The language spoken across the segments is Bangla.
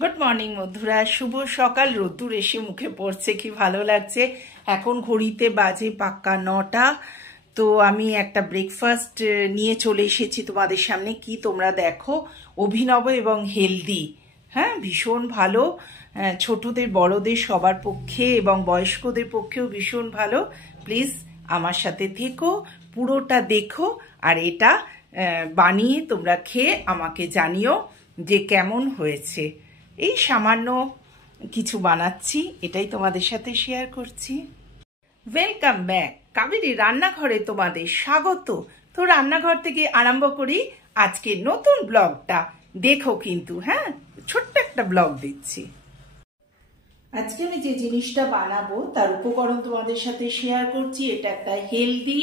গুড মর্নিং বন্ধুরা, শুভ সকাল। রোদ্দুর এসে মুখে পড়ছে, কি ভালো লাগছে। এখন ঘড়িতে বাজে পাক্কা 9টা। তো আমি একটা ব্রেকফাস্ট নিয়ে চলে এসেছি তোমাদের সামনে। কি তোমরা দেখো, অভিনব এবং হেলদি। হ্যাঁ, ভীষণ ভালো। ছোটদের বড়দের সবার পক্ষে এবং বয়স্কদের পক্ষেও ভীষণ ভালো। প্লিজ আমার সাথে থেকো, পুরোটা দেখো, আর এটা বানিয়ে তোমরা খেয়ে আমাকে জানিও যে কেমন হয়েছে। এই সামান্য কিছু বানাচ্ছি, এটাই তোমাদের সাথে শেয়ার করছি। ওয়েলকাম ব্যাক, কাবেরী রান্নাঘরে তোমাদের স্বাগত। তো রান্নাঘর থেকে আরম্ভ করি আজকে নতুন ব্লগটা। দেখো কিন্তু, হ্যাঁ, ছোট্ট একটা ব্লগ দিচ্ছি। আজকে আমি যে জিনিসটা বানাবো তার উপকরণ তোমাদের সাথে শেয়ার করছি। এটা একটা হেলদি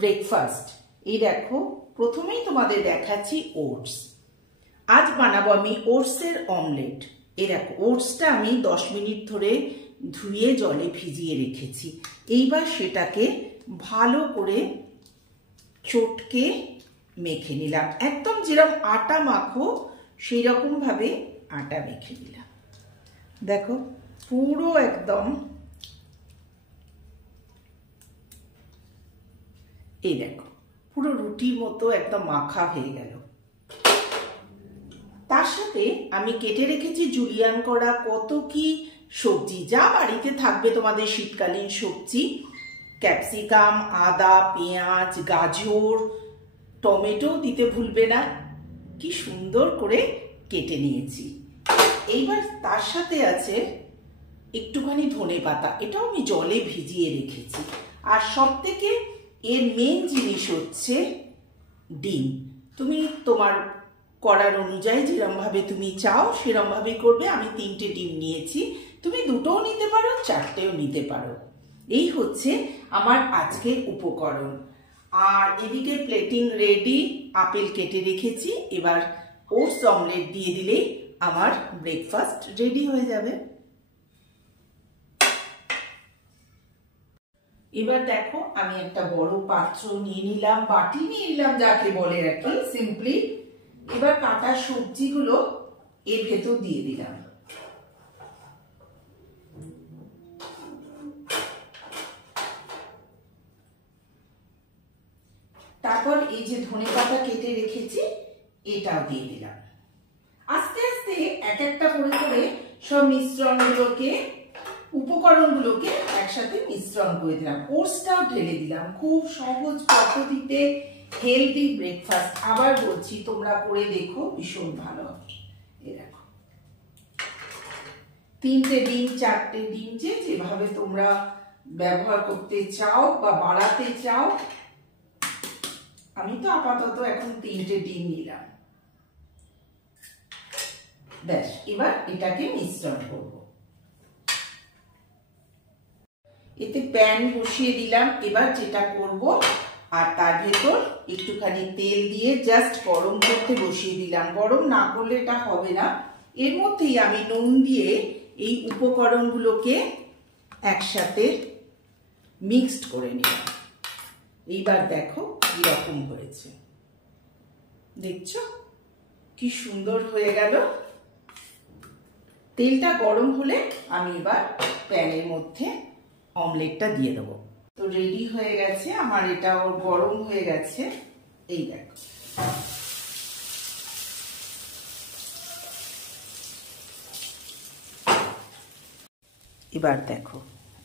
ব্রেকফাস্ট। এই দেখো, প্রথমেই তোমাদের দেখাচ্ছি ওটস। আজ বানাবো আমি ওটসের অমলেট। এই দেখো, ওটসটা আমি 10 মিনিট ধরে ধুয়ে জলে ভিজিয়ে রেখেছি। এইবার সেটাকে ভালো করে চটকে মেখে নিলাম। একদম যেরকম আটা মাখো সেই রকম ভাবে আটা মেখে নিলাম। দেখো, পুরো একদম এই দেখো, পুরো রুটির মতো একদম মাখা হয়ে গেল। তার সাথে আমি কেটে রেখেছি জুলিয়ান করা কত কি সবজি, যা বাড়িতে থাকবে তোমাদের শীতকালীন সবজি। ক্যাপসিকাম, আদা, পেঁয়াজ, গাজর, টমেটো দিতে ভুলবে না। কি সুন্দর করে কেটে নিয়েছি। এইবার তার সাথে আছে একটুখানি ধনেপাতা, এটাও আমি জলে ভিজিয়ে রেখেছি। আর সব থেকে এর মেন জিনিস হচ্ছে ডিম। তুমি তোমার করার অনুযায়ী যেরমভাবে তুমি চাও সেরমভাবে করবে। আমি 3টে ডিম নিয়েছি, তুমি 2টোও নিতে পারো, 4টেও নিতে পারো। এই হচ্ছে আমার আজকের উপকরণ। আর এদিকে প্লেটিং রেডি, আপেল কেটে রেখেছি। এবার ওটস অমলেট দিয়ে দিলেই আমার ব্রেকফাস্ট রেডি হয়ে যাবে। এবার দেখো, আমি একটা বড় পাত্র নিয়ে নিলাম, বাটি নিয়ে নিলাম যাকে বলে আর কি, সিম্পলি। এবার কাটা সবজিগুলো এর ভেতর দিয়ে দিলাম। তারপর এই যে ধনেপাতা কেটে রেখেছি এটাও দিয়ে দিলাম। আস্তে আস্তে এক একটা করে করে সব মিশ্রণগুলোকে, উপকরণগুলোকে একসাথে মিশ্রণ করে দিলাম। ওটসটাও ঢেলে দিলাম। খুব সহজ পদ্ধতিতে হেলদি ব্রেকফাস্ট। আবার বলছি, তোমরা করে দেখো, ভীষণ ভালো হবে। এই দেখো, 3টে ডিম, 4টে ডিম, যেভাবে তোমরা ব্যবহার করতে চাও বা বাড়াতে চাও। আমি তো আপাতত এখন 3টে ডিম নিলাম। ব্যাস, এবার এটাকে মিশ্রণ করব। এতে প্যান বসিয়ে দিলাম। এবার যেটা করব, আর তার ভেতর একটুখানি তেল দিয়ে জাস্ট গরম করতে বসিয়ে দিলাম। গরম না করলে এটা হবে না। এর মধ্যেই আমি নুন দিয়ে এই উপকরণগুলোকে একসাথে মিক্সড করে নিলাম। এইবার দেখো কিরকম হয়েছে, দেখছো কি সুন্দর হয়ে গেল। তেলটা গরম হলে আমি এবার প্যানের মধ্যে অমলেটটা দিয়ে দেবো। তো রেডি হয়ে গেছে আমার, এটাও গরম হয়ে গেছে। এই দেখো, এবার দেখো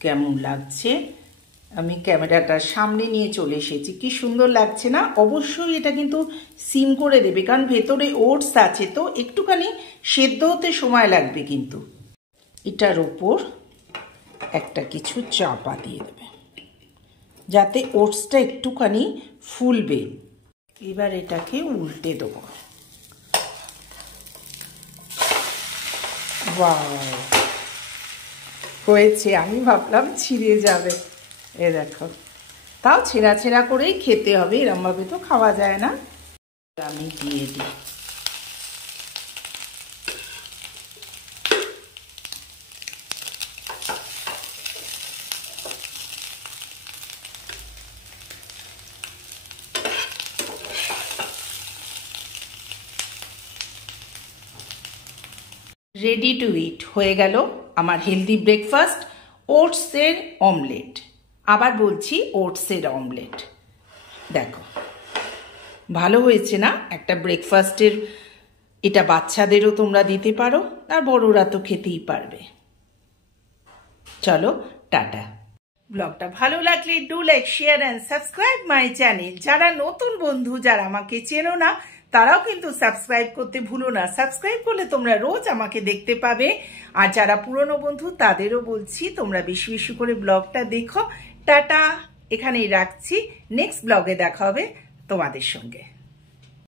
কেমন লাগছে। আমি ক্যামেরাটার সামনে নিয়ে চলে এসেছি। কি সুন্দর লাগছে না? অবশ্যই এটা কিন্তু সিম করে দেবে, কারণ ভেতরে ওটস আছে তো একটুখানি সেদ্ধ হতে সময় লাগবে। কিন্তু এটার ওপর একটা কিছু চাপা দিয়ে দেবে যাতে ওটসটা একটুখানি ফুলবে। এবার এটাকে উল্টে দেবো। ওয়াও, হয়েছে। আমি ভাবলাম ছিঁড়ে যাবে। এ দেখো, তাও ছেঁড়া ছেঁড়া করেই খেতে হবে, এরমভাবে তো খাওয়া যায় না। আমি দিয়ে দিই। রেডি টু ইট হয়ে গেল আমার হেলদি ব্রেকফাস্ট, ওটসের অমলেট। আবার বলছি, ওটসের অমলেট। দেখো ভালো হয়েছে না? একটা ব্রেকফাস্টের এটা বাচ্চাদেরও তোমরা দিতে পারো, আর বড়রা তো খেতেই পারবে। চলো টাটা। ব্লগটা ভালো লাগলে do like, share and subscribe my channel. যারা নতুন বন্ধু, যারা আমাকে চেনো না, তারাও কিন্তু সাবস্ক্রাইব করতে ভুলো না। সাবস্ক্রাইব করলে তোমরা রোজ আমাকে দেখতে পাবে। আর যারা পুরনো বন্ধু, তাদেরও বলছি তোমরা বেশি বেশি করে ব্লগটা দেখো। টাটা, এখানেই রাখছি। নেক্সট ব্লগে দেখা হবে তোমাদের সঙ্গে।